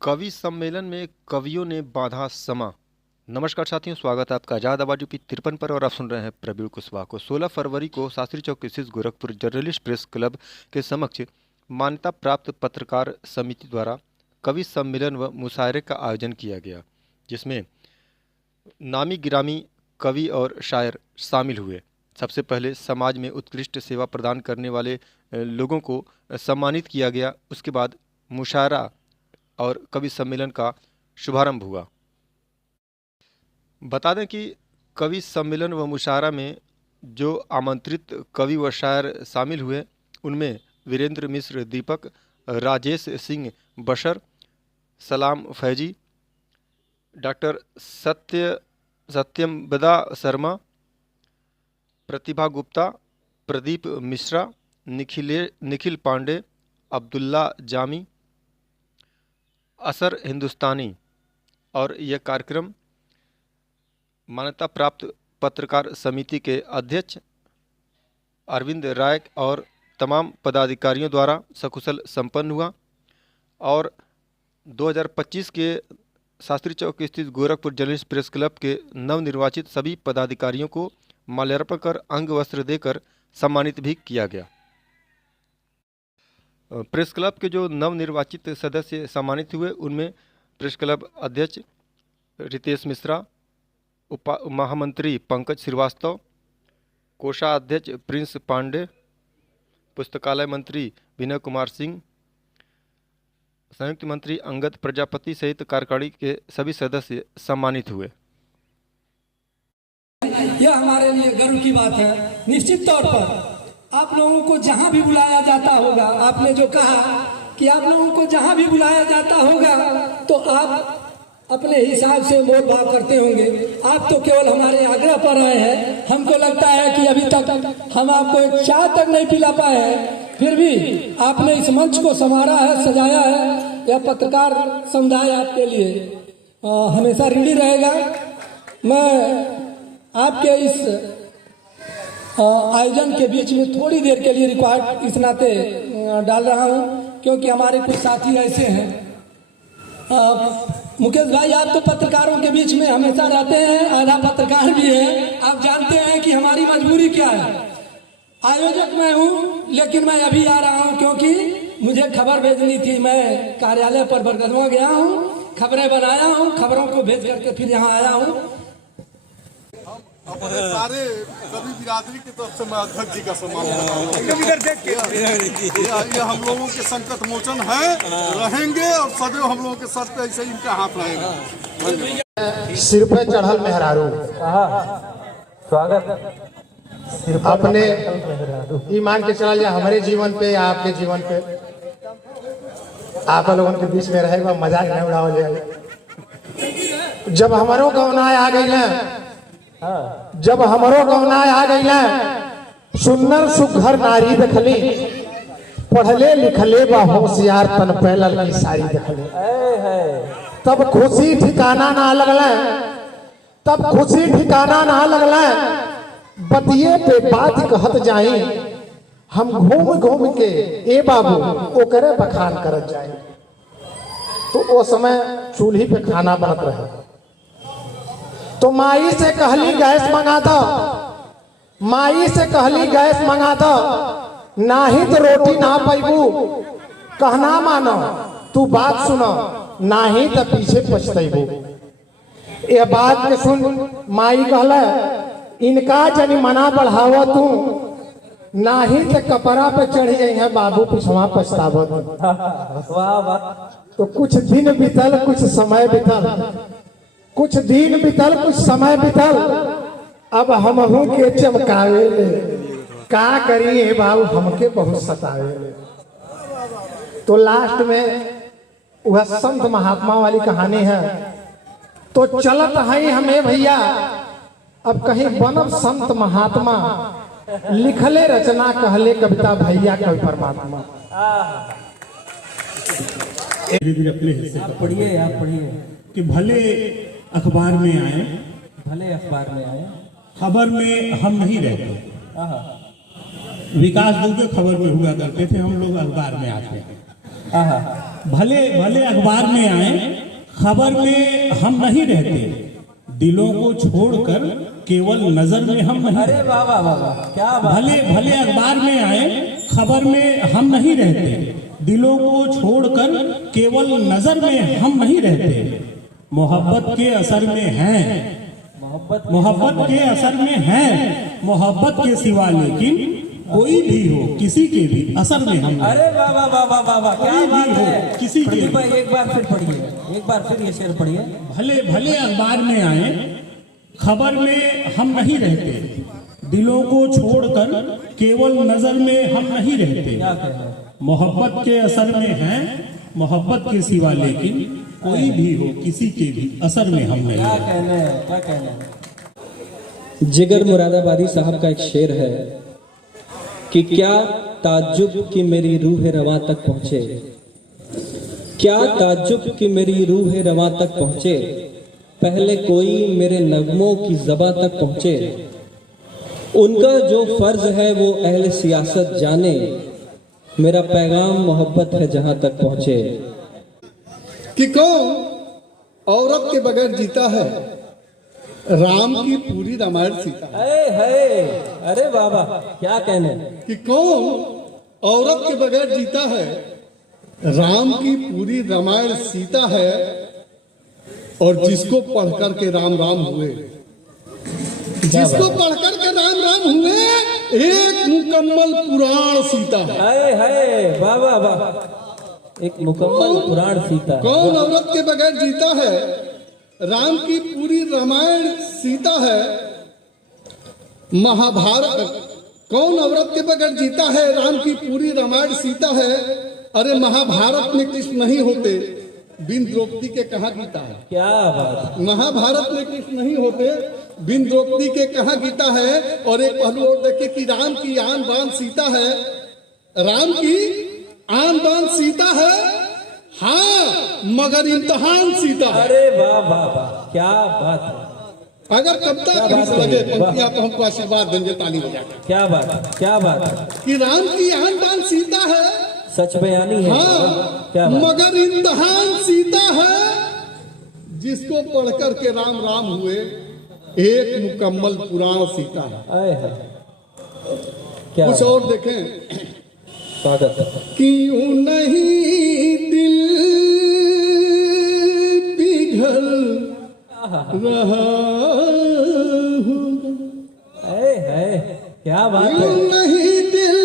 कवि सम्मेलन में कवियों ने बांधा समा। नमस्कार साथियों, स्वागत है आपका आज़ाद आवाज़ यूपी 53 पर और आप सुन रहे हैं प्रवीण कुशवाहा को। 16 फरवरी को शास्त्री चौक स्थित गोरखपुर जर्नलिस्ट प्रेस क्लब के समक्ष मान्यता प्राप्त पत्रकार समिति द्वारा कवि सम्मेलन व मुशायरे का आयोजन किया गया, जिसमें नामी गिरामी कवि और शायर शामिल हुए। सबसे पहले समाज में उत्कृष्ट सेवा प्रदान करने वाले लोगों को सम्मानित किया गया। उसके बाद मुशायरा और कवि सम्मेलन का शुभारंभ हुआ। बता दें कि कवि सम्मेलन व मुशायरा में जो आमंत्रित कवि व शायर शामिल हुए उनमें वीरेंद्र मिश्र, दीपक, राजेश सिंह बशर, सलाम फैजी, डॉक्टर सत्यम्बदा शर्मा, प्रतिभा गुप्ता, प्रदीप मिश्रा, निखिल पांडे, अब्दुल्ला जामी, असर हिंदुस्तानी। और यह कार्यक्रम मान्यता प्राप्त पत्रकार समिति के अध्यक्ष अरविंद राय और तमाम पदाधिकारियों द्वारा सकुशल संपन्न हुआ। और 2025 के शास्त्री चौक स्थित गोरखपुर जर्नलिस्ट प्रेस क्लब के नवनिर्वाचित सभी पदाधिकारियों को माल्यार्पण कर अंग वस्त्र देकर सम्मानित भी किया गया। प्रेस क्लब के जो नवनिर्वाचित सदस्य सम्मानित हुए उनमें प्रेस क्लब अध्यक्ष रितेश मिश्रा, महामंत्री पंकज श्रीवास्तव, कोषाध्यक्ष प्रिंस पांडे, पुस्तकालय मंत्री विनय कुमार सिंह, संयुक्त मंत्री अंगद प्रजापति सहित कार्यकारिणी के सभी सदस्य सम्मानित हुए। यह हमारे लिए गर्व की बात है। निश्चित तौर पर आप लोगों को जहां भी बुलाया जाता होगा, आपने जो कहा कि आप लोगों को जहां भी बुलाया जाता होगा तो आप अपने हिसाब से मोल भाव करते होंगे। आप तो केवल हमारे आग्रह पर आए हैं। हमको लगता है कि अभी तक हम आपको एक चाय तक नहीं पिला पाए हैं, फिर भी आपने इस मंच को संवारा है, सजाया है। यह पत्रकार समुदाय आपके लिए हमेशा ऋणी रहेगा। मैं आपके इस आयोजन के बीच में थोड़ी देर के लिए रिकॉर्ड इस नाते डाल रहा हूं, क्योंकि हमारे कुछ साथी ऐसे हैं। मुकेश भाई, आप तो पत्रकारों के बीच में हमेशा रहते हैं, आधा पत्रकार भी हैं। आप जानते हैं कि हमारी मजबूरी क्या है। आयोजक मैं हूं, लेकिन मैं अभी आ रहा हूं क्योंकि मुझे खबर भेजनी थी। मैं कार्यालय पर बरगदवा गया हूं, खबरें बनाया हूं, खबरों को भेज करके फिर यहाँ आया हूँ। अपने सारे सभी बिरादरी की तरफ से मैं अध्यक्ष जी का सम्मान ये हम लोगों के संकट मोचन है, रहेंगे और सदैव हम लोगों के सर पे ऐसे इनका हाथ रहेगा। सिर पे चढ़ल मेहरारू स्वागत अपने ईमान के चल जाए हमारे जीवन पे या आपके जीवन पे, आप लोगों के बीच में रहेगा, मजाक नहीं उड़ाओ जाएगा। जब हमारो गौना आ गई ना, जब हमारो गौना आ गई ना, सुन्नर सुघर नारी देखली, पढ़ले लिखले बा होशियार तन पैलल की सारी देखले। तब खुशी ठिकाना ना लगला, तब खुशी ठिकाना ना लगला। बतिये पे बात कहत जाई, हम घूम घूम के ए बाबू ओकरे बखान करत जाए। तो वो समय चूल्ही पे खाना बनत रहे, तो माई से कहली गैस मंगा दो, माई से कहली गैस मंगा दो, नाही तो रोटी ना पैबू, कहना मानो तू बात सुनो, नाही तो पीछे पछतैबू। ये बात के सुन माई कहला, इनका जनी मना बढ़ावा तू, नाही तो कपड़ा पे चढ़ गई है बाबू, पिछवा पछतावत। तो कुछ दिन बीतल, कुछ समय बीतल, कुछ दिन बीतल, कुछ समय बीतल। अब हमहू के चमकावे ले, का करिए बाबू, हमके बहुत सतावे ले। तो लास्ट में वह संत महात्मा वाली कहानी है। तो चलत है हमें भैया, अब कहीं बनब संत महात्मा, लिखले रचना कहले कविता भैया कवि परमात्मा। अपने हिस्से आप पढ़िए कि भले अखबार में आए, खबर में हम नहीं रहते। विकास दुबे खबर में हुआ करते थे, हम लोग अखबार में आते हैं। भले भले अखबार में आए, खबर में हम नहीं रहते, दिलों को छोड़कर केवल नजर में हम नहीं। अरे वाह वाह वाह वाह, क्या बात। भले भले अखबार में आए, खबर में हम नहीं रहते, दिलों को छोड़कर केवल नजर में हम नहीं रहते। मोहब्बत के असर में हैं, मोहब्बत के असर में हैं, मोहब्बत के सिवा लेकिन कोई भी हो, किसी के भी असर में हम नहीं। अरे वाह वाह वाह वाह वाह वाह, क्या कोई भी बात हो, है। किसी के प्रदीप भी। भाई एक बार फिर पढ़िए, एक बार फिर ये शेर पढ़िए। भले भले अखबार में आए, खबर में हम नहीं रहते, दिलों को छोड़कर केवल नजर में हम नहीं रहते। क्या कहना है? मोहब्बत के असर में हैं, मोहब्बत के सिवा लेकिन कोई भी हो, किसी के भी असर में हम नहीं। क्या कहना है, क्या कहना है? जिगर मुरादाबादी साहब का एक शेर है कि क्या ताज्जुब कि मेरी रूह रवां तक पहुँचे, क्या ताज्जुब कि मेरी रूह रवां तक पहुँचे, पहले कोई मेरे नगमों की ज़बां तक पहुँचे। उनका जो फ़र्ज है वो अहले सियासत जाने, मेरा पैगाम मोहब्बत है जहाँ तक पहुँचे। कि कौन औरत के बगैर जीता है, राम की पूरी रामायण सीता है। अरे वाह वाह, क्या कहने। कि कौन औरत के बगैर जीता है, राम की पूरी रामायण सीता है, और जिसको पढ़कर के राम राम हुए, जिसको पढ़कर के राम राम हुए, एक मुकम्मल पुराण सीता है। वाह वाह वाह, एक मुकम्मल पुराण सीता। कौन औरत के बगैर जीता है, राम की पूरी रामायण सीता है। महाभारत, कौन औरत के बगैर जीता है, राम की पूरी रामायण सीता है। अरे महाभारत में कृष्ण नहीं होते, बिन द्रौपदी के कहाँ गीता है। क्या बात। महाभारत में कृष्ण नहीं होते, बिन द्रौपदी के कहाँ गीता है। और एक पहलू और देखे कि राम की आन बान सीता है, राम की आन बान सीता है, हाँ मगर इम्तहान सीता है। अरे वाह वाह वाह, क्या बात है। अगर कविता कहीं से लगे पंक्तियां तो हमको आशीर्वाद देंगे ताली बजाकर। क्या बात है, क्या बात है। कि राम की आन बान सीता है, सच बयानी है। हाँ क्या बात। मगर इम्तहान सीता है। जिसको पढ़कर के राम राम हुए, एक मुकम्मल पुराण सीता है। आए है। क्या कुछ और देखें। स्वागत है। क्यों नहीं दिल पिघल रहा है, क्या बात है। क्यों नहीं दिल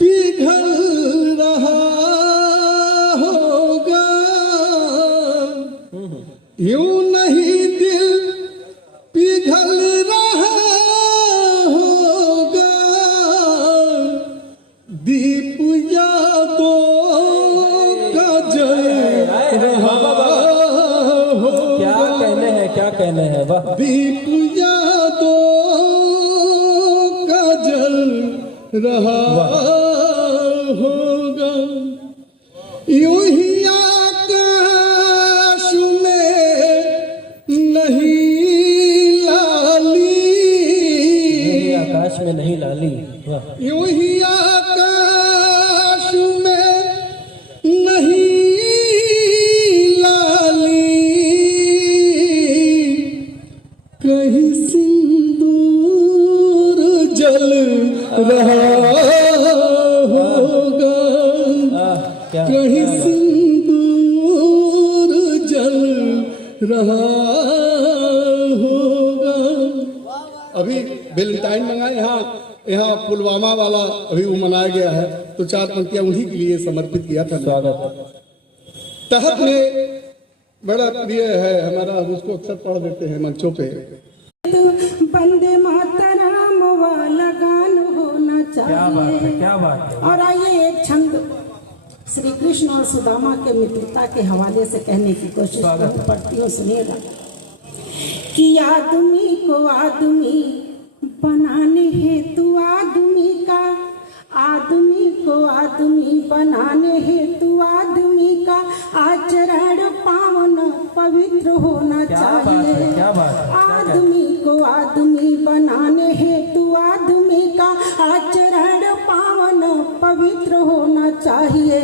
पिघल रहा होगा, यूं नहीं दिल पिघल रहा होगा, दीप यादों का जल रहा होगा। क्या कहने हैं, क्या कहने हैं। वाह। दीप यादों का जल रहा होगा, यूं ही आकाश में नहीं लाली, आकाश में नहीं लाली। वाह। यूं ही आकाश में नहीं लाली, कहीं सिंदूर जल रहा होगा, क्या कहीं सिंदूर जल रहा होगा। अभी वैलेंटाइन मंगाए यहाँ पुलवामा वाला अभी वो मनाया गया है, तो 4 पंक्तियां उन्हीं के लिए समर्पित किया था। स्वागत है। तहत में बड़ा प्रिय है हमारा, उसको अक्सर पढ़ देते हैं मंचों पे। वंदे मातरम वाला गान होना क्या बात है, चाहिए। क्या बात है। और आइए एक छंद श्री कृष्ण और सुदामा के मित्रता के हवाले से कहने की कोशिश पढ़ती हूँ, सुनिएगा। कि आदमी को आदमी बनाने हेतु आदमी का, आदमी को आदमी बनाने हेतु आदमी का आचरण पावन पवित्र होना चाहिए। क्या बात है। आदमी को आदमी बनाने हेतु आदमी का आचरण पावन पवित्र होना चाहिए।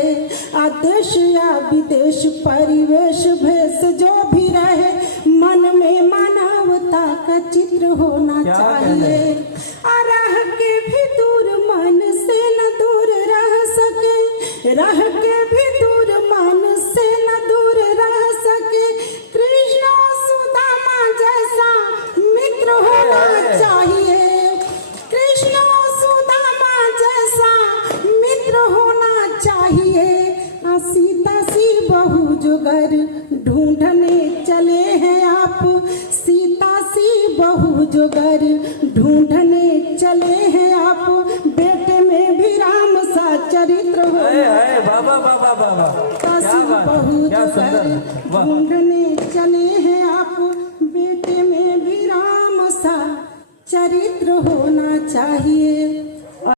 आदेश या विदेश परिवेश भेष जो भी रहे, मन में मानवता का चित्र होना चाहिए। रह के भी दूर मन से न दूर रह सके, रह के भी दूर मन से न दूर रह सके। कृष्ण सुदामा जैसा मित्र होना चाहिए, कृष्ण सुदामा जैसा मित्र होना चाहिए। सीता सी बहू जुगर ढूंढने चले हैं आप, सीता सी बहू जुगर ढूंढने चले हैं आप। बेटे में भी राम सा चरित्र हो, सीता सी बहू जुगर ढूंढने चले हैं आप। बेटे में भी राम सा चरित्र होना चाहिए।